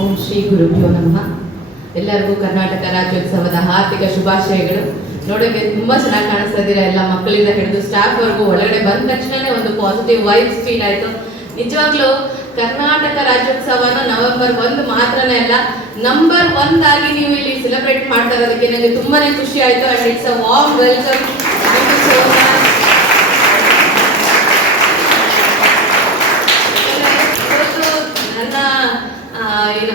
ಓಂ ಶ್ರೀ ಗುರುಭ್ಯೋ ನಮಃ. ಎಲ್ಲರಿಗೂ ಕರ್ನಾಟಕ ರಾಜ್ಯೋತ್ಸವದ ಹಾರ್ದಿಕ ಶುಭಾಶಯಗಳು. ನೋಡೋಕೆ ತುಂಬಾ ಚೆನ್ನಾಗಿ ಕಾಣಿಸ್ತಾ ಇದ್ದೀರಾ. ಎಲ್ಲ ಮಕ್ಕಳಿಂದ ಹಿಡಿದು ಸ್ಟಾಫ್ ವರ್ಗು ಒಳಗಡೆ ಬಂದ ತಕ್ಷಣನೇ ಒಂದು ಪಾಸಿಟಿವ್ ವೈಬ್ಸ್ ಫೀಲ್ ಆಯ್ತು. ನಿಜವಾಗ್ಲೂ ಕರ್ನಾಟಕ ರಾಜ್ಯೋತ್ಸವನ ನವೆಂಬರ್ 1 ಮಾತ್ರನೇ ಅಲ್ಲ, ನಂಬರ್ 1 ಆಗಿ ನೀವು ಇಲ್ಲಿ ಸೆಲೆಬ್ರೇಟ್ ಮಾಡ್ತಾ ಇರೋದಕ್ಕೆ ನನಗೆ ತುಂಬಾನೇ ಖುಷಿ ಆಯ್ತು. And it's a warm welcome. Thank you so much. ನನ್ನ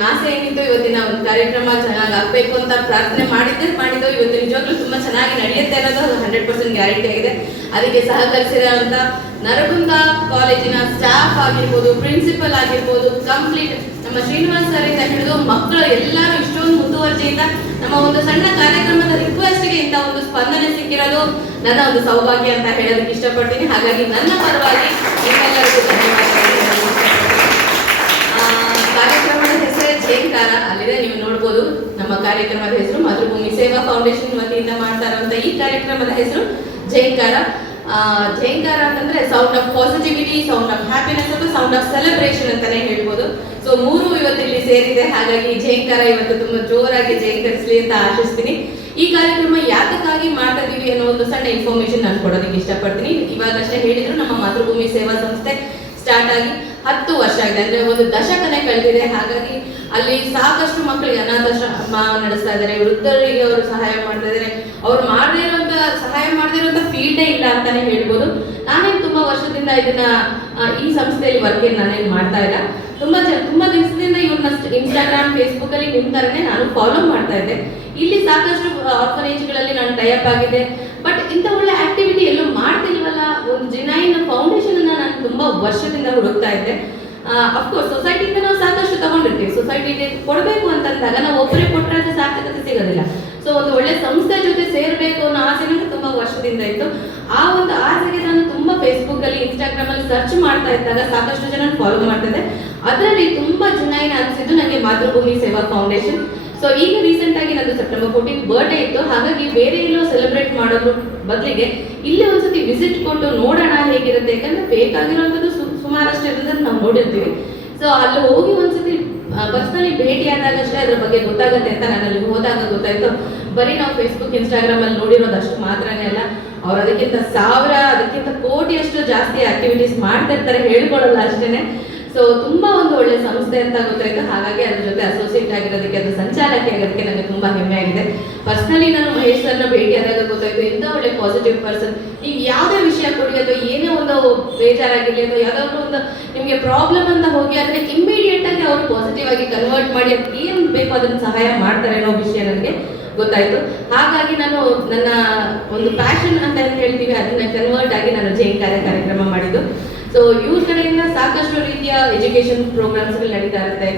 ಆಸೆ ಏನಿತ್ತು, ಇವತ್ತಿನ ಒಂದು ಕಾರ್ಯಕ್ರಮ ಚೆನ್ನಾಗಿ ಆಗ್ಬೇಕು ಅಂತ ಪ್ರಾರ್ಥನೆ ಮಾಡಿದ್ದು ಇವತ್ತು ನಿಜವಾಗ್ಲೂ ತುಂಬಾ ಚೆನ್ನಾಗಿ ನಡೆಯುತ್ತೆ ಅನ್ನೋದು 100% ಗ್ಯಾರಂಟಿ ಆಗಿದೆ. ಅದಕ್ಕೆ ಸಹಕರಿಸಿದಂತ ನರಗುಂದ ಕಾಲೇಜಿನ ಸ್ಟಾಫ್ ಆಗಿರ್ಬೋದು, ಪ್ರಿನ್ಸಿಪಲ್ ಆಗಿರ್ಬೋದು, ಕಂಪ್ಲೀಟ್ ನಮ್ಮ ಶ್ರೀನಿವಾಸ್ ಸರ್ ಇಂದ ಹಿಡಿದು ಮಕ್ಕಳು ಎಲ್ಲರೂ ಇಷ್ಟೊಂದು ಮುಂದುವರ್ಜೆಯಿಂದ ನಮ್ಮ ಒಂದು ಸಣ್ಣ ಕಾರ್ಯಕ್ರಮದ ರಿಕ್ವೆಸ್ಟ್ಗೆ ಇಂಥ ಒಂದು ಸ್ಪಂದನೆ ಸಿಕ್ಕಿರೋದು ನನ್ನ ಒಂದು ಸೌಭಾಗ್ಯ ಅಂತ ಹೇಳೋದಕ್ಕೆ ಇಷ್ಟಪಡ್ತೀನಿ. ಹಾಗಾಗಿ ನನ್ನ ಪರವಾಗಿ ನಿಮ್ಮೆಲ್ಲರಿಗೂ ಧನ್ಯವಾದಗಳು. ಕಾರ್ಯಕ್ರಮದ ಹೆಸರೇ ಜೇಂಕಾರ, ಅಲ್ಲಿದೆ ನೀವು ನೋಡ್ಬೋದು. ನಮ್ಮ ಕಾರ್ಯಕ್ರಮದ ಹೆಸರು ಮಾತೃಭೂಮಿ ಸೇವಾ ಫೌಂಡೇಶನ್ ವತಿಯಿಂದ ಮಾಡ್ತಾ ಇರುವಂತ ಈ ಕಾರ್ಯಕ್ರಮದ ಹೆಸರು ಜೇಂಕಾರ. ಜೇಂಕಾರ ಅಂತಂದ್ರೆ sound of positivity, sound of happiness ಅಥವಾ ಸೌಂಡ್ ಆಫ್ ಸೆಲೆಬ್ರೇಷನ್ ಅಂತಾನೆ ಹೇಳ್ಬೋದು. ಸೊ ಮೂರು ಇವತ್ತು ಇಲ್ಲಿ ಸೇರಿದೆ. ಹಾಗಾಗಿ ಜೇಂಕಾರ ಇವತ್ತು ತುಂಬಾ ಜೋರಾಗಿ ಜೇಂಕರಿಸಲಿ ಅಂತ ಆಶಿಸ್ತೀನಿ. ಈ ಕಾರ್ಯಕ್ರಮ ಯಾತಕ್ಕಾಗಿ ಮಾಡ್ತಾ ಇದೀವಿ ಅನ್ನೋ ಒಂದು ಸಣ್ಣ ಇನ್ಫಾರ್ಮೇಶನ್ ನಾನು ಕೊಡೋದಕ್ಕೆ ಇಷ್ಟಪಡ್ತೀನಿ. ಇವಾಗಷ್ಟೇ ಹೇಳಿದ್ರು, ನಮ್ಮ ಮಾತೃಭೂಮಿ ಸೇವಾ ಸಂಸ್ಥೆ ಸ್ಟಾರ್ಟ್ ಆಗಿ 10 ವರ್ಷ ಆಗಿದೆ, ಅಂದ್ರೆ ಒಂದು ದಶಕನೇ ಕಳೆದಿದೆ. ಹಾಗಾಗಿ ಅಲ್ಲಿ ಸಾಕಷ್ಟು ಮಕ್ಕಳಿಗೆ ಅನಾಥಾಶ್ರಮ ನಡೆಸ್ತಾ ಇದ್ದಾರೆ, ವೃದ್ಧರಿಗೆ ಅವರು ಸಹಾಯ ಮಾಡ್ತಾ ಇದ್ದಾರೆ. ಅವ್ರು ಸಹಾಯ ಮಾಡದೇ ಇರುವಂತ ಫೀಲ್ಡೇ ಇಲ್ಲ ಅಂತಾನೆ ಹೇಳ್ಬೋದು. ನಾನೇನು ತುಂಬಾ ವರ್ಷದಿಂದ ಇದನ್ನ ಈ ಸಂಸ್ಥೆಯಲ್ಲಿ ವರ್ಕ್ ನಾನೇನು ಮಾಡ್ತಾ ಇಲ್ಲ. ತುಂಬಾ ದಿವಸದಿಂದ ಇವ್ರನ್ನ ಇನ್ಸ್ಟಾಗ್ರಾಮ್, ಫೇಸ್ಬುಕ್ ಅಲ್ಲಿ ನಿಮ್ ತರನೇ ನಾನು ಫಾಲೋ ಮಾಡ್ತಾ ಇದ್ದೆ. ಇಲ್ಲಿ ಸಾಕಷ್ಟು ಆರ್ಫನೇಜ್ಗಳಲ್ಲಿ ನಾನು ಟೈಅಪ್ ಆಗಿದೆ. ಬಟ್ ಇಂಥ ಒಳ್ಳೆ ಆಕ್ಟಿವಿಟಿ ಎಲ್ಲೂ ಮಾಡ್ತಿಲ್ವಲ್ಲ, ಒಂದು ಜೆನ್ಯೂನ್ ಫೌಂಡೇಶನ್ ಅನ್ನ ನಾನು ತುಂಬಾ ವರ್ಷದಿಂದ ಹುಡುಕ್ತಾ ಇದ್ದೆ. ಅಫ್ಕೋರ್ಸ್ ಸೊಸೈಟಿಯಿಂದ ನಾವು ಸಾಕಷ್ಟು ತಗೊಂಡಿರ್ತೀವಿ. ಸೊಸೈಟಿಗೆ ಕೊಡಬೇಕು ಅಂತಂದಾಗ ನಾವು ಒಬ್ಬರೇ ಕೊಟ್ಟರೆ ಅದು ಸಾರ್ಥಕತೆ ಸಿಗೋದಿಲ್ಲ. ಸೊ ಒಂದು ಒಳ್ಳೆ ಸಂಸ್ಥೆ ಜೊತೆ ಸೇರ್ಬೇಕು ಅನ್ನೋ ಆಸೆ ನನಗೆ ತುಂಬಾ ವರ್ಷದಿಂದ ಇತ್ತು. ಆ ಒಂದು ಆಸೆಗೆ ನಾನು ತುಂಬಾ ಫೇಸ್ಬುಕ್ ಅಲ್ಲಿ, ಇನ್ಸ್ಟಾಗ್ರಾಮ್ ಅಲ್ಲಿ ಸರ್ಚ್ ಮಾಡ್ತಾ ಇದ್ದಾಗ ಸಾಕಷ್ಟು ಜನ ಫಾಲೋ ಮಾಡ್ತಿದ್ದೆ. ಅದರಲ್ಲಿ ತುಂಬಾ ಜೆನ್ಯೂನ್ ಅನಿಸಿದ್ದು ನನಗೆ ಮಾತೃಭೂಮಿ ಸೇವಾ ಫೌಂಡೇಶನ್. ಸೊ ಈಗ ರೀಸೆಂಟ್ ಆಗಿ ನಂದು ಸೆಪ್ಟೆಂಬರ್ 14 ಬರ್ಡೇ ಇತ್ತು. ಹಾಗಾಗಿ ಬೇರೆ ಎಲ್ಲೋ ಸೆಲೆಬ್ರೇಟ್ ಮಾಡೋದ್ರ ಬದಲಿಗೆ ಇಲ್ಲಿ ಒಂದ್ಸತಿ ವಿಸಿಟ್ ಕೊಟ್ಟು ನೋಡೋಣ ಹೇಗಿರುತ್ತೆ. ಯಾಕಂದ್ರೆ ಬೇಕಾಗಿರುವಂಥದ್ದು ಸುಮಾರಷ್ಟು ಇರೋದನ್ನ ನಾವು ನೋಡಿರ್ತೀವಿ. ಸೊ ಅಲ್ಲಿ ಹೋಗಿ ಒಂದ್ಸತಿ ಪರ್ಸನಲಿ ಭೇಟಿ ಆದಾಗ ಅಷ್ಟೇ ಅದ್ರ ಬಗ್ಗೆ ಗೊತ್ತಾಗುತ್ತೆ ಅಂತ ನಾನು ಅಲ್ಲಿ ಹೋದಾಗ ಗೊತ್ತಾಯ್ತು. ಬರೀ ನಾವು ಫೇಸ್ಬುಕ್, ಇನ್ಸ್ಟಾಗ್ರಾಮ್ ಅಲ್ಲಿ ನೋಡಿರೋದಷ್ಟು ಮಾತ್ರನೇ ಅಲ್ಲ, ಅವ್ರು ಅದಕ್ಕಿಂತ ಅದಕ್ಕಿಂತ ಕೋಟಿಯಷ್ಟು ಜಾಸ್ತಿ ಆಕ್ಟಿವಿಟೀಸ್ ಮಾಡ್ತಿರ್ತಾರೆ, ಹೇಳ್ಕೊಳ್ಳಲ್ಲ ಅಷ್ಟೇನೆ. ಸೊ ತುಂಬಾ ಒಂದು ಒಳ್ಳೆ ಸಂಸ್ಥೆ ಅಂತ ಗೊತ್ತಾಯ್ತು. ಹಾಗಾಗಿ ಅದ್ರ ಜೊತೆ ಅಸೋಸಿಯೇಟ್ ಆಗಿರೋದಕ್ಕೆ, ಅದು ಸಂಚಾಲಕಿ ಆಗೋದಕ್ಕೆ ನನಗೆ ತುಂಬಾ ಹೆಮ್ಮೆ ಆಗಿದೆ. ಪರ್ಸನಲಿ ನಾನು ಮಹೇಶ್ ಸರ್ನ ಭೇಟಿ ಆದಾಗ ಗೊತ್ತಾಯ್ತು, ಎಂತ ಒಳ್ಳೆ ಪಾಸಿಟಿವ್ ಪರ್ಸನ್. ಈಗ ಯಾವುದೇ ವಿಷಯ ಕೊಡಿ ಅಥವಾ ಏನೇ ಒಂದು ಬೇಜಾರಾಗಿರ್ಲಿ ಅಥವಾ ಯಾವ್ದಾದ್ರು ಒಂದು ನಿಮ್ಗೆ ಪ್ರಾಬ್ಲಮ್ ಅಂತ ಹೋಗಿ ಅದನ್ನ ಇಮಿಡಿಯೇಟ್ ಆಗಿ ಅವ್ರು ಪಾಸಿಟಿವ್ ಆಗಿ ಕನ್ವರ್ಟ್ ಮಾಡಿ ಏನ್ ಬೇಕು ಅದನ್ನ ಸಹಾಯ ಮಾಡ್ತಾರೆ ಅನ್ನೋ ವಿಷಯ ನನಗೆ ಗೊತ್ತಾಯ್ತು. ಹಾಗಾಗಿ ನಾನು ನನ್ನ ಒಂದು ಪ್ಯಾಷನ್ ಅಂತ ಹೇಳ್ತೀವಿ, ಅದನ್ನ ಕನ್ವರ್ಟ್ ಆಗಿ ನಾನು ಜೇಂಕಾರ ಕಾರ್ಯಕ್ರಮ ಮಾಡಿದ್ದು. ಸೊ ಇವ್ರ ಕಡೆಯಿಂದ ಸಾಕಷ್ಟು ರೀತಿಯ ಎಜುಕೇಶನ್ ಪ್ರೋಗ್ರಾಮ್ಸ್ಗಳು ನಡೀತಾ ಇರುತ್ತೆ.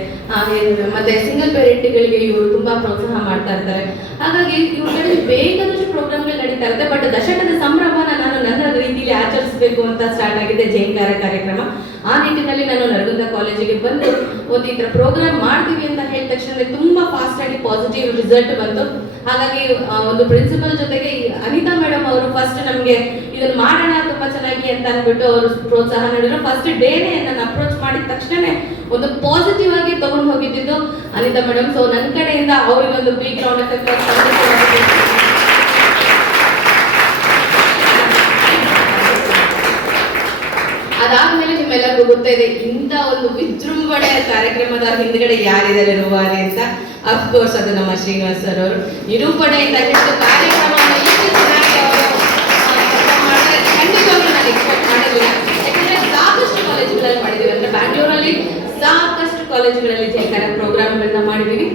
ಮತ್ತೆ ಸಿಂಗಲ್ ಪೇರೆಂಟ್ಗಳಿಗೆ ಇವರು ತುಂಬಾ ಪ್ರೋತ್ಸಾಹ ಮಾಡ್ತಾ ಇರ್ತಾರೆ. ಹಾಗಾಗಿ ಇವ್ರ ಕಡೆ ಬೇಕಾದಷ್ಟು ಪ್ರೋಗ್ರಾಮ್ಗಳು ನಡೀತಾ ಇರುತ್ತೆ. ಬಟ್ ದಶಕದ ಸಂಭ್ರಮನ ನಾನು ನನ್ನ ರೀತಿಯಲ್ಲಿ ಆಚರಿಸಬೇಕು ಅಂತ ಸ್ಟಾರ್ಟ್ ಆಗಿದೆ ಜೇಂಕಾರ ಕಾರ್ಯಕ್ರಮ. ಆ ನಿಟ್ಟಿನಲ್ಲಿ ನಾನು ನರಗುಂದ ಕಾಲೇಜಿಗೆ ಬಂದು ಒಂದು ಈ ಥರ ಪ್ರೋಗ್ರಾಮ್ ಮಾಡ್ತೀವಿ ಅಂತ ಹೇಳಿದ ತಕ್ಷಣ ತುಂಬಾ ಫಾಸ್ಟ್ ಆಗಿ ಪಾಸಿಟಿವ್ ರಿಸಲ್ಟ್ ಬಂತು. ಹಾಗಾಗಿ ಒಂದು ಪ್ರಿನ್ಸಿಪಲ್ ಜೊತೆಗೆ ಅನಿತಾ ಮೇಡಮ್ ಅವರು ಫಸ್ಟ್ ನಮಗೆ ಇದನ್ನ ಮಾಡೋಣ ತುಂಬಾ ಚೆನ್ನಾಗಿ ಅಂತ ಅಂದ್ಬಿಟ್ಟು ಅವರು ಪ್ರೋತ್ಸಾಹ ನೀಡಿದ್ರು. ಫಸ್ಟ್ ಡೇನೆ ನನ್ನ ಅಪ್ರೋಚ್ ಮಾಡಿದ ತಕ್ಷಣ ಒಂದು ಪಾಸಿಟಿವ್ ಆಗಿ ತಗೊಂಡು ಹೋಗಿದ್ದು ಅನಿತಾ ಮೇಡಮ್. ಸೊ ನನ್ನ ಕಡೆಯಿಂದ ಅವ್ರಿಗೊಂದು ಬಿಗ್ ರೌಂಡ್ ಆಫ್ ಅಪ್ಲಾಸ್. ಅದಾದ್ಮೇಲೆ ನಿಮ್ಮೆಲ್ಲರಿಗೂ ಗೊತ್ತಿದೆ ಇಂಥ ಒಂದು ವಿಜೃಂಭಣೆಯ ಕಾರ್ಯಕ್ರಮದ ಹಿಂದ್ಗಡೆ ಯಾರಿದ್ದಾರೆ ರೂವಾರಿ ಅಂತ. ಅಫ್ಕೋರ್ಸ್ ಅದು ನಮ್ಮ ಶ್ರೀನಿವಾಸ್ ಸರ್ ಅವರು. ನಿರೂಪಣೆಯಿಂದ ಹಿಡಿದು ಕಾರ್ಯಕ್ರಮವನ್ನು ಎಷ್ಟು ಚೆನ್ನಾಗಿ ಅವರು ಮಾಡಿದ್ರೆ ಖಂಡಿತವಾಗ್ಲೂ ನಾನು ಎಕ್ಸ್ಪೆಕ್ಟ್ ಮಾಡಿರಲಿಲ್ಲ. ಯಾಕಂದ್ರೆ ಸಾಕಷ್ಟು ಕಾಲೇಜುಗಳಲ್ಲಿ ಮಾಡಿದ್ದೀವಿ, ಅಂದ್ರೆ ಬ್ಯಾಂಗ್ಳೂರಲ್ಲಿ ಸಾಕಷ್ಟು ಕಾಲೇಜುಗಳಲ್ಲಿ ಜೇಂಕಾರ ಪ್ರೋಗ್ರಾಮ್ಗಳನ್ನ ಮಾಡಿದ್ದೀವಿ.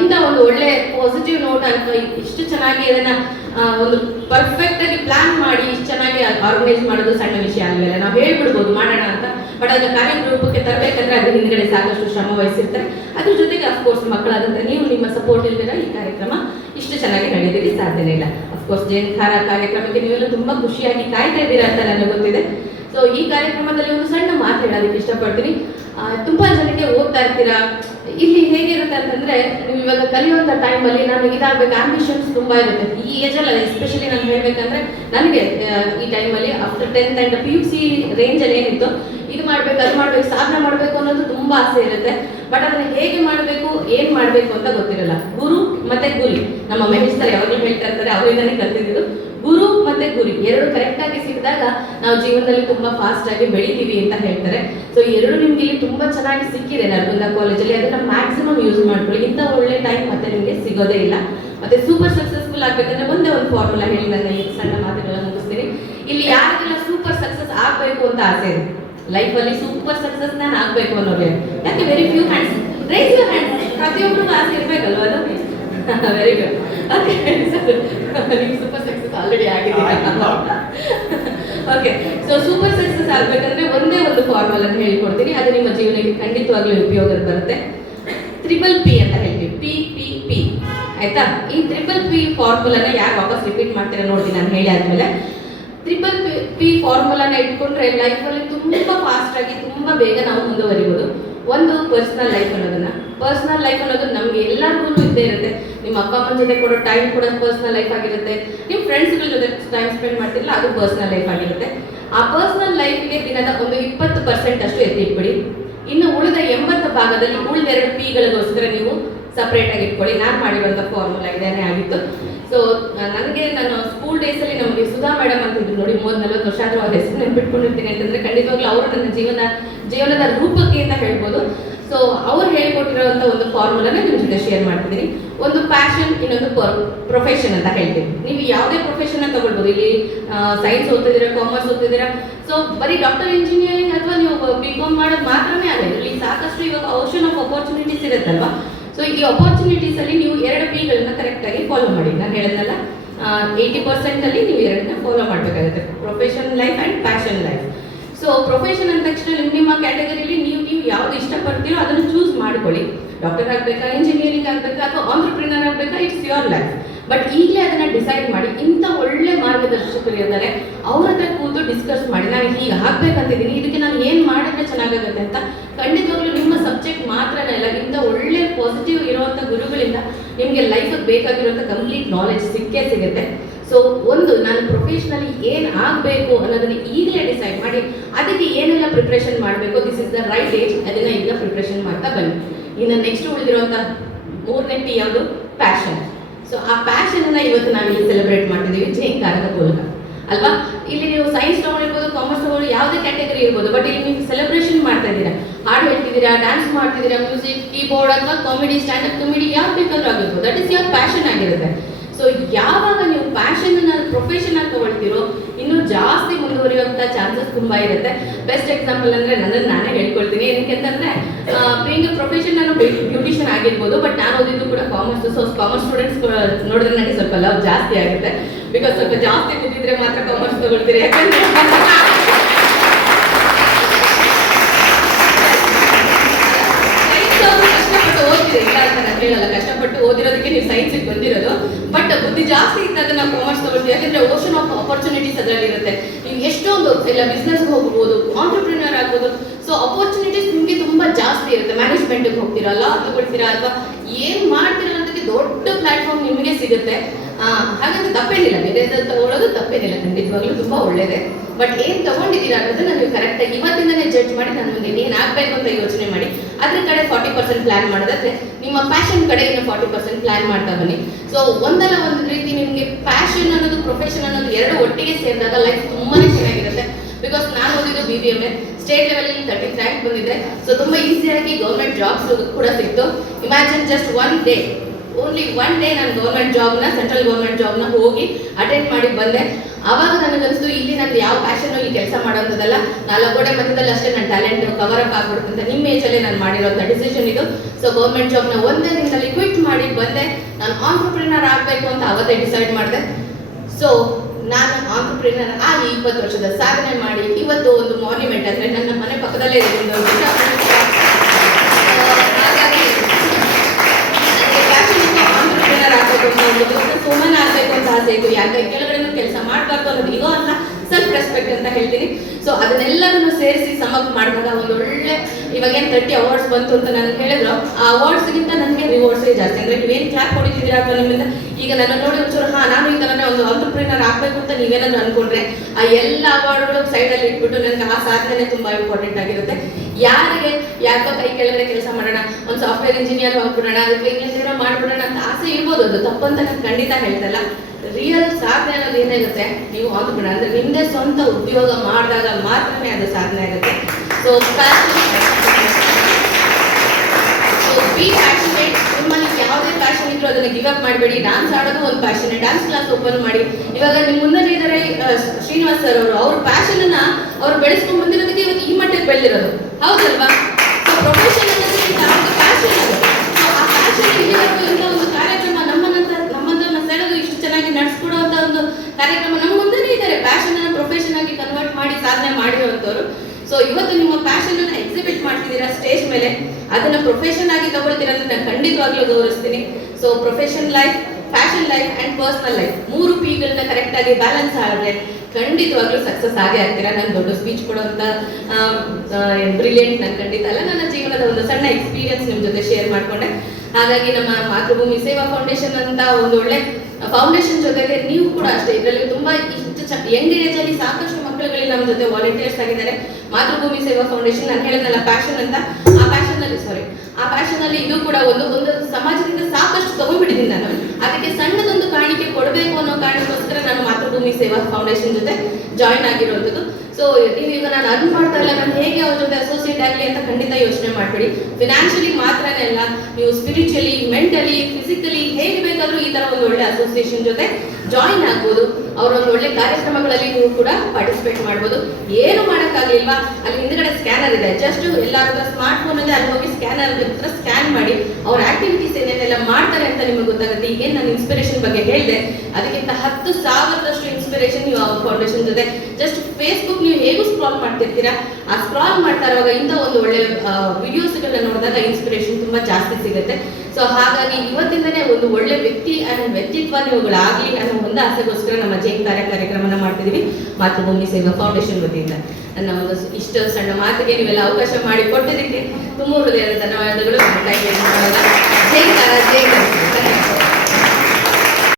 ಇಂಥ ಒಂದು ಒಳ್ಳೆ ಪಾಸಿಟಿವ್ ನೋಟ್ ಅಂತ ಇಷ್ಟು ಚೆನ್ನಾಗಿ ಅದನ್ನ ಒಂದು ಪರ್ಫೆಕ್ಟ್ ಆಗಿ ಪ್ಲಾನ್ ಮಾಡಿ ಇಷ್ಟು ಚೆನ್ನಾಗಿ ಆರ್ಗನೈಸ್ ಮಾಡೋದು ಸಣ್ಣ ವಿಷಯ ಆಗಲಿಲ್ಲ. ನಾವು ಹೇಳ್ಬಿಡ್ಬೋದು ಮಾಡೋಣ ಅಂತ, ಬಟ್ ಅದನ್ನ ಕಾರ್ಯರೂಪಕ್ಕೆ ತರಬೇಕಂದ್ರೆ ಅದ್ರ ಹಿಂದ್ಗಡೆ ಸಾಕಷ್ಟು ಶ್ರಮ ವಹಿಸಿರ್ತಾರೆ. ಅದ್ರ ಜೊತೆಗೆ ಅಫ್ಕೋರ್ಸ್ ಮಕ್ಕಳಾದಂತ ನೀವು ನಿಮ್ಮ ಸಪೋರ್ಟ್ ಇಲ್ದಿರ ಈ ಕಾರ್ಯಕ್ರಮ ಇಷ್ಟು ಚೆನ್ನಾಗಿ ನಡೆಯೋದಕ್ಕೆ ಸಾಧ್ಯನೇ ಇಲ್ಲ. ಅಫ್ಕೋರ್ಸ್ ಜೇಂಕಾರ ಕಾರ್ಯಕ್ರಮಕ್ಕೆ ನೀವೆಲ್ಲ ತುಂಬಾ ಖುಷಿಯಾಗಿ ಕಾಯ್ತಾ ಇದ್ದೀರಾ ಅಂತ ನನಗೆ ಗೊತ್ತಿದೆ. ಸೊ ಈ ಕಾರ್ಯಕ್ರಮದಲ್ಲಿ ಒಂದು ಸಣ್ಣ ಮಾತು ಹೇಳೋದಕ್ಕೆ ಇಷ್ಟಪಡ್ತೀನಿ. ತುಂಬಾ ಜನಕ್ಕೆ ಓದ್ತಾ ಇರ್ತೀರಾ, ಇಲ್ಲಿ ಹೇಗಿರುತ್ತೆ ಅಂತಂದ್ರೆ ನೀವು ಇವಾಗ ಕಲಿಯುವಂತ ಟೈಮಲ್ಲಿ ನಮಗೆ ಇದಾಗಬೇಕು ಆಂಬಿಷನ್ಸ್ ತುಂಬಾ ಇರುತ್ತೆ. ಈ ಏಜಲ್ಲಿ ಎಸ್ಪೆಷಲಿ ನಾನು ಹೇಳ್ಬೇಕಂದ್ರೆ ನನಗೆ ಈ ಟೈಮಲ್ಲಿ ಆಫ್ಟರ್ 10th ಅಂಡ್ PUC ರೇಂಜಲ್ಲಿ ಏನಿತ್ತು, ಇದು ಮಾಡ್ಬೇಕು, ಅದು ಮಾಡ್ಬೇಕು, ಸಾಧನೆ ಮಾಡ್ಬೇಕು ಅನ್ನೋದು ತುಂಬಾ ಆಸೆ ಇರುತ್ತೆ. ಬಟ್ ಅದನ್ನ ಹೇಗೆ ಮಾಡ್ಬೇಕು ಏನ್ ಮಾಡ್ಬೇಕು ಅಂತ ಗೊತ್ತಿರಲ್ಲ. ಗುರು ಮತ್ತೆ ಗುರಿ, ನಮ್ಮ ಮಹೇಶ್ ಸರ್ ಯಾವಾಗಲೂ ಹೇಳ್ತಾ ಇರ್ತಾರೆ, ಅವರಿಂದಾನೇ ಕಲ್ತಿದ್ದು. ಗುರು ಮತ್ತೆ ಗುರಿ ಎರಡು ಕರೆಕ್ಟ್ ಆಗಿ ಸಿಕ್ಕಿದಾಗ ನಾವು ಜೀವನದಲ್ಲಿ ತುಂಬಾ ಫಾಸ್ಟ್ ಆಗಿ ಬೆಳಿತೀವಿ ಅಂತ ಹೇಳ್ತಾರೆ. ಸೊ ಎರಡು ನಿಮ್ಗೆ ಇಲ್ಲಿ ತುಂಬಾ ಚೆನ್ನಾಗಿ ಸಿಕ್ಕಿದೆ ನರಗುಂದ ಕಾಲೇಜಲ್ಲಿ, ಅದನ್ನ ಮ್ಯಾಕ್ಸಿಮಮ್ ಯೂಸ್ ಮಾಡ್ಕೊಳ್ಳಿ. ಇಂಥ ಒಳ್ಳೆ ಟೈಮ್ ಮತ್ತೆ ನಿಮಗೆ ಸಿಗೋದೇ ಇಲ್ಲ. ಮತ್ತೆ ಸೂಪರ್ ಸಕ್ಸಸ್ಫುಲ್ ಆಗ್ಬೇಕಂದ್ರೆ ಒಂದೇ ಒಂದು ಫಾರ್ಮುಲಾ ಹೇಳಿ ನನ್ನ ಈ ಸಣ್ಣ ಮಾತುಗಳನ್ನ ಮುಗಿಸ್ತೀನಿ. ಇಲ್ಲಿ ಯಾರಿಗೆಲ್ಲ ಸೂಪರ್ ಸಕ್ಸಸ್ ಆಗ್ಬೇಕು ಅಂತ ಆಸೆ ಇದೆ, ಲೈಫ್ ಅಲ್ಲಿ ಸೂಪರ್ ಸಕ್ಸಸ್ ನಾನು ಆಗ್ಬೇಕು ಅನ್ನೋರು ಯಾಕೆ? Very few hands, raise your hands. ಪ್ರತಿಯೊಬ್ಬರಿಗೂ ಆಸೆ ಇರ್ಬೇಕಲ್ವ ಅದು? Very good. ಓಕೆ, ನಿಮ್ಗೆ ಸೂಪರ್ ಸಕ್ಸಸ್ ಆಲ್ರೆಡಿ ಆಗಿದೆ. ಓಕೆ, ಸೊ ಸೂಪರ್ ಸಕ್ಸಸ್ ಆಗ್ಬೇಕಂದ್ರೆ ಒಂದೇ ಒಂದು ಫಾರ್ಮುಲಾ ಹೇಳ್ಕೊಡ್ತೀನಿ, ಅದು ನಿಮ್ಮ ಜೀವನಕ್ಕೆ ಖಂಡಿತವಾಗ್ಲೂ ಉಪಯೋಗ ಬರುತ್ತೆ. ಟ್ರಿಪಲ್ ಪಿ ಅಂತ ಹೇಳ್ತೀವಿ, ಪಿ ಪಿ ಪಿ. ಆಯ್ತಾ? ಈ ಟ್ರಿಪಲ್ ಪಿ ಫಾರ್ಮುಲಾನ ಯಾರು ವಾಪಸ್ ರಿಪೀಟ್ ಮಾಡ್ತೀರಾ ನೋಡ್ತೀನಿ ನಾನು ಹೇಳಿ ಆದ್ಮೇಲೆ. ಟ್ರಿಪಲ್ ಪಿ ಫಾರ್ಮುಲಾನ ಇಟ್ಕೊಂಡ್ರೆ ಲೈಫಲ್ಲಿ ತುಂಬಾ ಫಾಸ್ಟ್ ಆಗಿ ತುಂಬಾ ಬೇಗ ನಾವು ಮುಂದುವರಿಬೋದು. ಒಂದು ಪರ್ಸನಲ್ ಲೈಫ್ ಅನ್ನೋದನ್ನ, ಪರ್ಸನಲ್ ಲೈಫ್ ಅನ್ನೋದು ನಮ್ಗೆ ಎಲ್ಲರಿಗೂ ಇದ್ದೇ ಇರುತ್ತೆ. ನಿಮ್ಮ ಅಪ್ಪ ಅಮ್ಮನ ಜೊತೆ ಕೊಡೋ ಟೈಮ್ ಕೂಡ ಪರ್ಸನಲ್ ಲೈಫ್ ಆಗಿರುತ್ತೆ. ನಿಮ್ಮ ಫ್ರೆಂಡ್ಸ್ಗಳ ಜೊತೆ ಟೈಮ್ ಸ್ಪೆಂಡ್ ಮಾಡ್ತಿರಲ್ಲ, ಅದು ಪರ್ಸನಲ್ ಲೈಫ್ ಆಗಿರುತ್ತೆ. ಆ ಪರ್ಸನಲ್ ಲೈಫ್ಗೆ ದಿನದ ಒಂದು 20% ಅಷ್ಟು ಎತ್ತಿಟ್ಬಿಡಿ. ಇನ್ನು ಉಳಿದ 80 ಭಾಗದಲ್ಲಿ ಉಳಿದೆರಡು ಪಿಗಳಿಗೋಸ್ಕರ ನೀವು ಸಪ್ರೇಟ್ ಆಗಿ ಇಟ್ಕೊಳ್ಳಿ. ನಾನು ಮಾಡಿರುವಂಥ ಫಾರ್ಮುಲಾ ಇದೇನೆ ಆಗಿತ್ತು. ಸೊ ನನಗೆ ನಾನು ಸ್ಕೂಲ್ ಡೇಸಲ್ಲಿ ನಮಗೆ ಸುಧಾ ಮೇಡಮ್ ಅಂತ ಇದ್ರು ನೋಡಿ, 30-40 ವರ್ಷ ಆದರೂ ಅವ್ರ ಹೆಸರು ನೆನ್ಪಿಟ್ಕೊಂಡಿರ್ತೀನಿ ಅಂತಂದ್ರೆ ಖಂಡಿತವಾಗ್ಲೂ ಅವರು ನನ್ನ ಜೀವನದ ರೂಪಕ್ಕೆ ಅಂತ ಹೇಳ್ಬೋದು. ಸೊ ಅವ್ರು ಹೇಳ್ಕೊಟ್ಟಿರೋಂಥ ಒಂದು ಫಾರ್ಮುಲಾನ ನಿಮ್ಮ ಜೊತೆ ಶೇರ್ ಮಾಡ್ತಿದ್ದೀನಿ. ಒಂದು ಪ್ಯಾಷನ್, ಇನ್ನೊಂದು ಪ್ರೊಫೆಷನ್ ಅಂತ ಹೇಳ್ತೀನಿ. ನೀವು ಯಾವುದೇ ಪ್ರೊಫೆಷನ್ ತಗೊಳ್ಬೋದು. ಇಲ್ಲಿ ಸೈನ್ಸ್ ಓದ್ತಿದ್ದೀರಾ, ಕಾಮರ್ಸ್ ಓದ್ತಿದ್ದೀರಾ, ಸೊ ಬರೀ ಡಾಕ್ಟರ್ ಇಂಜಿನಿಯರಿಂಗ್ ಅಥವಾ ನೀವು BCom ಮಾಡೋದು ಮಾತ್ರನೇ ಅಲ್ಲ. ಇಲ್ಲಿ ಸಾಕಷ್ಟು ಇವಾಗ ಓಷನ್ ಆಫ್ ಅಪರ್ಚುನಿಟೀಸ್ ಇರುತ್ತಲ್ವಾ. ಸೊ ಈ ಅಪರ್ಚುನಿಟೀಸ್ ಅಲ್ಲಿ ನೀವು 2 ಪಿಗಳನ್ನ ಕರೆಕ್ಟ್ ಆಗಿ ಫಾಲೋ ಮಾಡಿ. ನಾನು ಹೇಳೋದಲ್ಲ, 80% ಅಲ್ಲಿ ನೀವು 2ನ್ನ ಫಾಲೋ ಮಾಡಬೇಕಾಗುತ್ತೆ, profession life and passion life. So profession ಅಂದ ತಕ್ಷಣ ನಿಮ್ಮ ಕ್ಯಾಟಗರಿಲಿ ನೀವು ಯಾವ್ದು ಇಷ್ಟಪಡ್ತೀರೋ ಅದನ್ನು ಚೂಸ್ ಮಾಡ್ಕೊಳ್ಳಿ. ಡಾಕ್ಟರ್ ಆಗಬೇಕಾ, ಇಂಜಿನಿಯರಿಂಗ್ ಆಗಬೇಕಾ, ಅಥವಾ ಆಂಟ್ರಪ್ರಿನರ್ ಆಗಬೇಕಾ, ಇಟ್ಸ್ ಯುವರ್ ಲೈಫ್. ಬಟ್ ಈಗಲೇ ಅದನ್ನ ಡಿಸೈಡ್ ಮಾಡಿ. ಇಂಥ ಒಳ್ಳೆ ಮಾರ್ಗದರ್ಶಕರು ಇರ್ತಾರೆ, ಅವ್ರ ಹತ್ರ ಕೂತು ಡಿಸ್ಕಸ್ ಮಾಡಿ, ನಾನು ಹೀಗೆ ಆಗ್ಬೇಕಂತಿದ್ದೀನಿ, ಇದಕ್ಕೆ ನಾನು ಏನು ಮಾಡಿದ್ರೆ ಚೆನ್ನಾಗಾಗುತ್ತೆ ಅಂತ. ಖಂಡಿತವಾಗ್ಲೂ ನಿಮ್ಮ ಸಬ್ಜೆಕ್ಟ್ ಮಾತ್ರನೇ ಅಲ್ಲ, ಇಂಥ ಒಳ್ಳೆ ಪಾಸಿಟಿವ್ ಇರುವಂಥ ಗುರುಗಳಿಂದ ನಿಮಗೆ ಲೈಫಿಗೆ ಬೇಕಾಗಿರುವಂಥ ಕಂಪ್ಲೀಟ್ ನಾಲೆಜ್ ಸಿಗುತ್ತೆ. ಸೊ ಒಂದು ನಾನು ಪ್ರೊಫೆಷನಲಿ ಏನು ಆಗಬೇಕು ಅನ್ನೋದನ್ನ ಈಗಲೇ ಡಿಸೈಡ್ ಮಾಡಿ, ಅದಕ್ಕೆ ಏನೆಲ್ಲ ಪ್ರಿಪ್ರೇಷನ್ ಮಾಡಬೇಕು, this is the right age, ಅದನ್ನ ಈಗ ಪ್ರಿಪ್ರೇಷನ್ ಮಾಡ್ತಾ ಬನ್ನಿ. ಇನ್ನು ನೆಕ್ಸ್ಟ್ ಉಳಿದಿರುವಂಥ 3ನೇ ಪಿ ಯಾವುದು? ಪ್ಯಾಷನ್. ಸೊ ಆ ಪ್ಯಾಷನ್ ಅನ್ನ ಇವತ್ತು ನಾವು ಇಲ್ಲಿ ಸೆಲೆಬ್ರೇಟ್ ಮಾಡ್ತಿದ್ದೀವಿ ಝೇಂಕಾರದ ಮೂಲಕ ಅಲ್ವಾ. ಇಲ್ಲಿ ನೀವು ಸೈನ್ಸ್ ತಗೊಂಡಿರ್ಬೋದು, ಕಾಮರ್ಸ್ ತಗೊಂಡು ಯಾವುದೇ ಕ್ಯಾಟಗರಿ ಇರ್ಬೋದು, ಬಟ್ ಇಲ್ಲಿ ನೀವು ಸೆಲೆಬ್ರೇಷನ್ ಮಾಡ್ತಾ ಇದ್ದೀರಾ, ಹಾಡು ಹೇಳ್ತಿದ್ದೀರಾ, ಡ್ಯಾನ್ಸ್ ಮಾಡ್ತಿದ್ದೀರಾ, ಮ್ಯೂಸಿಕ್, ಕೀಬೋರ್ಡ್ ಅಥವಾ ಕಾಮಿಡಿ, ಸ್ಟ್ಯಾಂಡಪ್ ಕಾಮಿಡಿ ಯಾವ್ದು ಬೇಕಾದ್ರೂ ಆಗಿರ್ಬೋದು, ದಟ್ ಇಸ್ ಯುವರ್ ಪ್ಯಾಷನ್ ಆಗಿರುತ್ತೆ. ಸೊ ಯಾವಾಗ ನೀವು ಪ್ಯಾಷನ್ ಅನ್ನ ಪ್ರೊಫೆಷನ್ ಆಗಿ ತಗೊಳ್ತೀರೋ ಇನ್ನೂ ಜಾಸ್ತಿ ಮುಂದುವರಿಯುವಂಥ ಚಾನ್ಸಸ್ ತುಂಬಾ ಇರುತ್ತೆ. ಬೆಸ್ಟ್ ಎಕ್ಸಾಂಪಲ್ ಅಂದ್ರೆ ನನ್ನನ್ನು ನಾನೇ ಹೇಳ್ಕೊಳ್ತೀನಿ. ಏನಕ್ಕೆ ಅಂತಂದ್ರೆ ಬೀಯಿಂಗ್ ಪ್ರೊಫೆಷನ್ ನಾನು ಬ್ಯೂಟಿಷಿಯನ್ ಆಗಿರ್ಬೋದು, ಬಟ್ ನಾನು ಓದಿದ್ದು ಕೂಡ ಕಾಮರ್ಸ್. ಸೊ ಕಾಮರ್ಸ್ ಸ್ಟೂಡೆಂಟ್ಸ್ ನೋಡಿದ್ರೆ ನನಗೆ ಸ್ವಲ್ಪ ಲವ್ ಜಾಸ್ತಿ ಆಗುತ್ತೆ. ಬಿಕಾಸ್ ಸ್ವಲ್ಪ ಜಾಸ್ತಿ ಓದಿದ್ರೆ ಮಾತ್ರ ಕಾಮರ್ಸ್ ತಗೊಳ್ತೀರಿ, ಯಾಕಂದ್ರೆ ಇಲ್ಲ ಅಂತ ನಾನು ಹೇಳಲ್ಲ, ಕಷ್ಟಪಟ್ಟು ಓದಿರೋದಕ್ಕೆ ನೀವು ಸೈನ್ಸಿಗೆ ಬಂದಿರೋದು. ಬಟ್ ಬುದ್ಧಿ ಜಾಸ್ತಿ ಇದ್ದಾಗ ನಾವು ಕಾಮರ್ಸ್ ತಗೊಳ್ತೀವಿ, ಯಾಕಂದ್ರೆ ಓಷನ್ ಆಫ್ ಅಪರ್ಚುನಿಟೀಸ್ ಅದರಲ್ಲಿ ಇರುತ್ತೆ. ನೀವು ಎಷ್ಟೊಂದು ಇಲ್ಲ ಬಿಸ್ನೆಸ್ಗೆ ಹೋಗ್ಬೋದು, ಆಂಟ್ರಪ್ರಿನರ್ ಆಗ್ಬೋದು. ಸೊ ಅಪರ್ಚುನಿಟೀಸ್ ನಿಮಗೆ ತುಂಬಾ ಜಾಸ್ತಿ ಇರುತ್ತೆ. ಮ್ಯಾನೇಜ್ಮೆಂಟ್ಗೆ ಹೋಗ್ತೀರಾ, ಲಾ ತಗೊಳ್ತೀರಾ, ಅಥವಾ ಏನ್ ಮಾಡ್ತೀರಾ ಅನ್ನೋದಕ್ಕೆ ದೊಡ್ಡ ಪ್ಲಾಟ್ಫಾರ್ಮ್ ನಿಮಗೆ ಸಿಗುತ್ತೆ. ಹಾಗಾಗಿ ತಪ್ಪೇನಿಲ್ಲ, ಬೇರೆ ತಗೊಳ್ಳೋದು ತಪ್ಪೇನಿಲ್ಲ, ಖಂಡಿತವಾಗ್ಲೂ ತುಂಬಾ ಒಳ್ಳೇದೇ. ಬಟ್ ಏನ್ ತಗೊಂಡಿದ್ದೀರಾ ಅನ್ನೋದನ್ನ ನೀವು ಕರೆಕ್ಟಾಗಿ ಇವತ್ತಿಂದನೇ ಜಡ್ಜ್ ಮಾಡಿ, ನನ್ನ ಮುಂದೆ ಏನ್ ಆಗ್ಬೇಕು ಅಂತ ಯೋಚನೆ ಮಾಡಿ. ಅದ್ರ ಕಡೆ 40% ಪ್ಲಾನ್ ಮಾಡೋದಾದ್ರೆ ನಿಮ್ಮ ಪ್ಯಾಷನ್ ಕಡೆ ಇನ್ನು 40% ಪ್ಲಾನ್ ಮಾಡ್ತಾ ಬನ್ನಿ. ಸೊ ಒಂದಲ್ಲ ಒಂದು ರೀತಿ ನಿಮಗೆ ಪ್ಯಾಷನ್ ಅನ್ನೋದು ಪ್ರೊಫೆಷನ್ ಅನ್ನೋದು ಎರಡು ಒಟ್ಟಿಗೆ ಸೇರಿದಾಗ ಲೈಫ್ ತುಂಬಾನೇ ಚೆನ್ನಾಗಿರುತ್ತೆ. ಬಿಕಾಸ್ ನಾನು ಓದಿದ್ದು BBMA, ಸ್ಟೇಟ್ ಲೆವೆಲಲ್ಲಿ 13th ರ್ಯಾಂಕ್ ಬಂದಿದೆ. ಸೊ ತುಂಬಾ ಈಸಿಯಾಗಿ ಗೌರ್ಮೆಂಟ್ ಜಾಬ್ಸ್ ಕೂಡ ಸಿಕ್ತು. Imagine just only one day ನಾನು ಗೌರ್ಮೆಂಟ್ ಜಾಬ್ನ, ಸೆಂಟ್ರಲ್ ಗೌರ್ಮೆಂಟ್ ಜಾಬ್ನ ಹೋಗಿ ಅಟೆಂಡ್ ಮಾಡಿ ಬಂದೆ. ಆವಾಗ ನನಗನ್ನಿಸ್ತು ಇಲ್ಲಿ ನಂದು ಯಾವ ಪ್ಯಾಷನ್ ಇಲ್ಲಿ ಕೆಲಸ ಮಾಡೋಂಥದ್ದಲ್ಲ, 4 ಗೋಡೆ ಮಧ್ಯದಲ್ಲಿ ಅಷ್ಟೇ ನನ್ನ ಟ್ಯಾಲೆಂಟ್ ಕವರ್ ಅಪ್ ಆಗ್ಬಿಡುತ್ತೆ ಅಂತ ನಿಮ್ಮ ಏಜಲ್ಲೇ ನಾನು ಮಾಡಿರೋಂಥ ಡಿಸಿಷನ್ ಇದು. ಸೊ ಗೌರ್ಮೆಂಟ್ ಜಾಬ್ನ ಒಂದೇ ದಿನದಲ್ಲಿ ಕ್ವಿಟ್ ಮಾಡಿ ಬಂದೆ. ನಾನು ಆಂಟ್ರಪ್ರಿನರ್ ಆಗಬೇಕು ಅಂತ ಅವತ್ತೇ ಡಿಸೈಡ್ ಮಾಡಿದೆ. ಸೊ ನಾನು ಆಂಟ್ರಪ್ರಿನರ್ ಆಗಿ 20 ವರ್ಷದ ಸಾಧನೆ ಮಾಡಿ ಇವತ್ತು ಒಂದು ಮಾನ್ಯುಮೆಂಟ್, ಅಂದರೆ ನನ್ನ ಮನೆ ಪಕ್ಕದಲ್ಲೇ ಇದೆ ಒಂದು ಸೋಮನ್ ಆಗಬೇಕು ಅಂತ ಆಸೆ ಇತ್ತು. ಯಾಕೆ ಕೆಳಗಡೆ ಕೆಲಸ ಮಾಡಬಾರ್ದು ಅನ್ನೋದು ಈಗೋ ಅಲ್ಲ, ಸೆಲ್ಫ್ ರೆಸ್ಪೆಕ್ಟ್ ಅಂತ ಹೇಳ್ತೀನಿ. ಸೊ ಅದನ್ನೆಲ್ಲರನ್ನು ಸೇರಿಸಿ ಸಮಪ್ ಮಾಡಿದಾಗ ಒಂದು ಒಳ್ಳೆ, ಇವಾಗೇನು 30 ಅವಾರ್ಡ್ಸ್ ಬಂತು ಅಂತ ನಾನು ಹೇಳಿದ್ರು, ಆ ಅವಾರ್ಡ್ಸ್ಗಿಂತ ನನಗೆ ರಿವಾರ್ಡ್ಸೇ ಜಾಸ್ತಿ. ಅಂದರೆ ನೀವೇನು ಕ್ಲಾಪ್ ಹೊಡಿತಿದ್ದೀರಾ ಅಥವಾ ನಿಮ್ಮಿಂದ ಈಗ ನನ್ನ ನೋಡಿ ಒಂಚೂರು ನಾನು ಈ ಥರನೇ ಒಂದು ಆಂಟರ್ಪ್ರಿನರ್ ಆಗಬೇಕು ಅಂತ ನೀವೇನಾದ್ರು ಅಂದ್ಕೊಂಡ್ರೆ ಆ ಎಲ್ಲ ಅವಾರ್ಡ್ಗಳು ಸೈಡಲ್ಲಿ ಇಟ್ಬಿಟ್ಟು ನನಗೆ ಆ ಸಾಧನೆ ತುಂಬ ಇಂಪಾರ್ಟೆಂಟ್ ಆಗಿರುತ್ತೆ. ಯಾರಿಗೆ ಯಾಕೋ ಕೈ ಕೆಳಗಡೆ ಕೆಲಸ ಮಾಡೋಣ, ಒಂದು ಸಾಫ್ಟ್ವೇರ್ ಇಂಜಿನಿಯರ್ ಹೋಗ್ಬಿಡೋಣ, ಅದಕ್ಕೆ ಇಂಗ್ಲೀಷ್ ಏನೋ ಮಾಡ್ಬಿಡೋಣ ಅಂತ ಆಸೆ ಇರ್ಬೋದು, ಅದು ತಪ್ಪಂತ ನಾನು ಖಂಡಿತ ಹೇಳ್ತಲ್ಲ. ರಿಯಲ್ ಸಾಧನೆ ಅನ್ನೋದು ಏನಾಗುತ್ತೆ, ನೀವು ಆಂಟರ್ಪ್ರಿನರ್ ಅಂದರೆ ನಿಮ್ಮದೇ ಸ್ವಂತ ಉದ್ಯೋಗ ಮಾಡಿದಾಗ ಮಾತ್ರನೇ ಅದು ಸಾಧನೆ ಆಗುತ್ತೆ. So B passionate. ನಿಮ್ಮಲ್ಲಿ ಯಾವುದೇ ಪ್ಯಾಷನ್ ಇದ್ರು ಅದನ್ನು ಗಿವ್ ಅಪ್ ಮಾಡಬೇಡಿ. ಡ್ಯಾನ್ಸ್ ಆಡೋದು ಒಂದು ಪ್ಯಾಷನ್, ಡ್ಯಾನ್ಸ್ ಕ್ಲಾಸ್ ಓಪನ್ ಮಾಡಿ. ಇವಾಗ ನಿಮ್ಮ ಮುಂದೆ ಇದ್ದಾರೆ ಶ್ರೀನಿವಾಸ್ ಸರ್ ಅವರು, ಅವ್ರ ಪ್ಯಾಷನನ್ನು ಅವ್ರು ಬೆಳೆಸ್ಕೊಂಡು ಬಂದಿರೋದಕ್ಕೆ ಇವತ್ತು ಈ ಮಟ್ಟಕ್ಕೆ ಬೆಳೆದಿರೋದು, ಹೌದಲ್ವಾ? ಸೊ ಪ್ರೊಫೆಷನ್ ಅನ್ನೋದು ಪ್ಯಾಷನ್ ಅದು. ಸೊ ಆ ಪ್ಯಾಷನ್ ಇಲ್ಲಿವರೆಗೂ ಇಂಥ ಒಂದು ಕಾರ್ಯಕ್ರಮ ನಮ್ಮಂತರನ್ನ ಸೆಳೆದು ಇಷ್ಟು ಚೆನ್ನಾಗಿ ನಡೆಸ್ಕೊಡುವಂಥ ಒಂದು ಕಾರ್ಯಕ್ರಮ ನಮ್ಮ ಮುಂದೆನೇ ಇದ್ದಾರೆ. ಪ್ಯಾಷನ್ ಅನ್ನು ಪ್ರೊಫೆಷನ್ ಆಗಿ ಕನ್ವರ್ಟ್ ಮಾಡಿ ಸಾಧನೆ ಮಾಡಿರುವಂಥವ್ರು. ಸೊ ಇವತ್ತು ನಿಮ್ಮ ಪ್ಯಾಷನ್ ಅನ್ನು ಎಕ್ಸಿಬಿಟ್ ಮಾಡ್ತಿದ್ದೀರಾ ಸ್ಟೇಜ್ ಮೇಲೆ, ಅದನ್ನ ಪ್ರೊಫೆಷನ್ ಆಗಿ ತಗೊಳ್ತೀರಾ ಅಂತ ನಾನು ಖಂಡಿತವಾಗ್ಲೂ ಗೌರವಿಸ್ತೀನಿ. So profession life, fashion life and personal life 3 Pಗಳನ್ನ ಕರೆಕ್ಟ್ ಆಗಿ ಬ್ಯಾಲೆನ್ಸ್ ಮಾಡಿದ್ರೆ ಖಂಡಿತವಾಗ್ಲೂ ಸಕ್ಸಸ್ ಆಗೇ ಆಗ್ತೀರಾ. ನಾನು ದೊಡ್ಡ ಸ್ಪೀಚ್ ಕೊಡುವಂತ ಬ್ರಿಲಿಯಂಟ್ ನಾನು ಖಂಡಿತ ಅಲ್ಲ, ನನ್ನ ಜೀವನದ ಒಂದು ಸಣ್ಣ ಎಕ್ಸ್ಪೀರಿಯನ್ಸ್ ನಿಮ್ಮ ಜೊತೆ ಶೇರ್ ಮಾಡ್ಕೊಂಡೆ. ಹಾಗಾಗಿ ನಮ್ಮ ಮಾತೃಭೂಮಿ ಸೇವಾ ಫೌಂಡೇಶನ್ ಅಂತ ಒಂದು ಒಳ್ಳೆ ಫೌಂಡೇಶನ್ ಜೊತೆಗೆ ನೀವು ಕೂಡ ಅಷ್ಟೇ ಇದರಲ್ಲಿ ತುಂಬಾ ಯಂಗ್ ಏಜ್ ಅಲ್ಲಿ ಸಾಕಷ್ಟು ಮಕ್ಕಳುಗಳಿಗೆ ನಮ್ಮ ಜೊತೆ ವಾಲಂಟಿಯರ್ಸ್ ಆಗಿದ್ದಾರೆ. ಮಾತೃಭೂಮಿ ಸೇವಾ ಫೌಂಡೇಶನ್ ನಾನು ಹೇಳಿದ್ನಲ್ಲ ಪ್ಯಾಷನ್ ಅಂತ, ಆ ಪ್ಯಾಷನ್ ಅಲ್ಲಿ ಇದು ಕೂಡ ಒಂದು ಸಮಾಜದಿಂದ ಸಾಕಷ್ಟು ತಗೊಂಡ್ಬಿಟ್ಟಿದ್ದೀನಿ ನಾನು. ಅದಕ್ಕೆ ಸಣ್ಣದೊಂದು ಕಾಣಿಕೆ ಕೊಡಬೇಕು ಅನ್ನೋ ಕಾರಣಕ್ಕೋಸ್ಕರ ನಾನು ಮಾತೃಭೂಮಿ ಸೇವಾ ಫೌಂಡೇಶನ್ ಜೊತೆ ಜಾಯಿನ್ ಆಗಿರುವಂಥದ್ದು. ಸೊ ನೀವೀಗ ನಾನು ಅರ್ನ್ ಮಾಡ್ತಾ ಇಲ್ಲ, ನಾನು ಹೇಗೆ ಅವ್ರ ಜೊತೆ ಅಸೋಸಿಯೇಟ್ ಆಗಲಿ ಅಂತ ಖಂಡಿತ ಯೋಚನೆ ಮಾಡಬೇಡಿ. ಫಿನಾನ್ಷಿಯಲಿ ಮಾತ್ರನೇ ಅಲ್ಲ, ನೀವು ಸ್ಪಿರಿಚುವಲಿ, ಮೆಂಟಲಿ, ಫಿಸಿಕಲಿ ಹೇಗೆ ಬೇಕಾದರೂ ಈ ತರ ಒಂದು ಒಳ್ಳೆ ಅಸೋಸಿಯೇಷನ್ ಜೊತೆ ಜಾಯಿನ್ ಆಗ್ಬೋದು. ಅವರೊಂದು ಒಳ್ಳೆ ಕಾರ್ಯಕ್ರಮಗಳಲ್ಲಿ ನೀವು ಕೂಡ ಪಾರ್ಟಿಸಿಪೇಟ್ ಮಾಡ್ಬೋದು. ಏನು ಮಾಡೋಕ್ಕಾಗಲಿಲ್ವಾ, ಅಲ್ಲಿ ಹಿಂದ್ಗಡೆ ಸ್ಕ್ಯಾನರ್ ಇದೆ, ಜಸ್ಟ್ ಎಲ್ಲರ ಸ್ಮಾರ್ಟ್ ಫೋನ್ ಇದೆ, ಅಲ್ಲಿ ಹೋಗಿ ಸ್ಕ್ಯಾನರ್ ಹತ್ರ ಸ್ಕ್ಯಾನ್ ಮಾಡಿ ಅವ್ರ ಆಕ್ಟಿವಿಟೀಸ್ ಏನೇನೆಲ್ಲ ಮಾಡ್ತಾರೆ ಅಂತ ನಿಮಗೆ ಗೊತ್ತಾಗುತ್ತೆ. ಈಗೇನು ನಾನು ಇನ್ಸ್ಪಿರೇಷನ್ ಬಗ್ಗೆ ಹೇಳಿದೆ, ಅದಕ್ಕಿಂತ 10,000ರಷ್ಟು ಇನ್ಸ್ಪಿರೇಷನ್ ನೀವು ಅವ್ರ ಫೌಂಡೇಶನ್ ಜೊತೆ ಜಸ್ಟ್ ಫೇಸ್ಬುಕ್ ನೀವು ಹೇಗೂ ಸ್ಕ್ರಾಲ್ ಮಾಡ್ತಿರ್ತೀರಾ, ಆ ಸ್ಕ್ರಾಲ್ ಮಾಡ್ತಾ ಇರುವಾಗ ಇಂಥ ಒಂದು ಒಳ್ಳೆ ವಿಡಿಯೋಸ್ಗಳನ್ನ ನೋಡಿದಾಗ ಇನ್ಸ್ಪಿರೇಷನ್ ತುಂಬಾ ಜಾಸ್ತಿ ಸಿಗುತ್ತೆ. ಸೊ ಹಾಗಾಗಿ ಇವತ್ತಿಂದನೇ ಒಂದು ಒಳ್ಳೆ ವ್ಯಕ್ತಿತ್ವ ನೀವುಗಳಾಗಲಿ ಅನ್ನೋ ಒಂದು ಆಸೆಗೋಸ್ಕರ ನಮ್ಮ ಜೇಂಕಾರ ಕಾರ್ಯಕ್ರಮನ ಮಾಡ್ತಿದ್ದೀವಿ ಮಾತೃಭೂಮಿ ಸೇವಾ ಫೌಂಡೇಶನ್ ವತಿಯಿಂದ. ನನ್ನ ಒಂದು ಇಷ್ಟು ಸಣ್ಣ ಮಾತಿಗೆ ನೀವೆಲ್ಲ ಅವಕಾಶ ಮಾಡಿ ಕೊಟ್ಟಿದ್ದಕ್ಕೆ ತುಂಬ ಹೃದಯದ ಧನ್ಯವಾದ.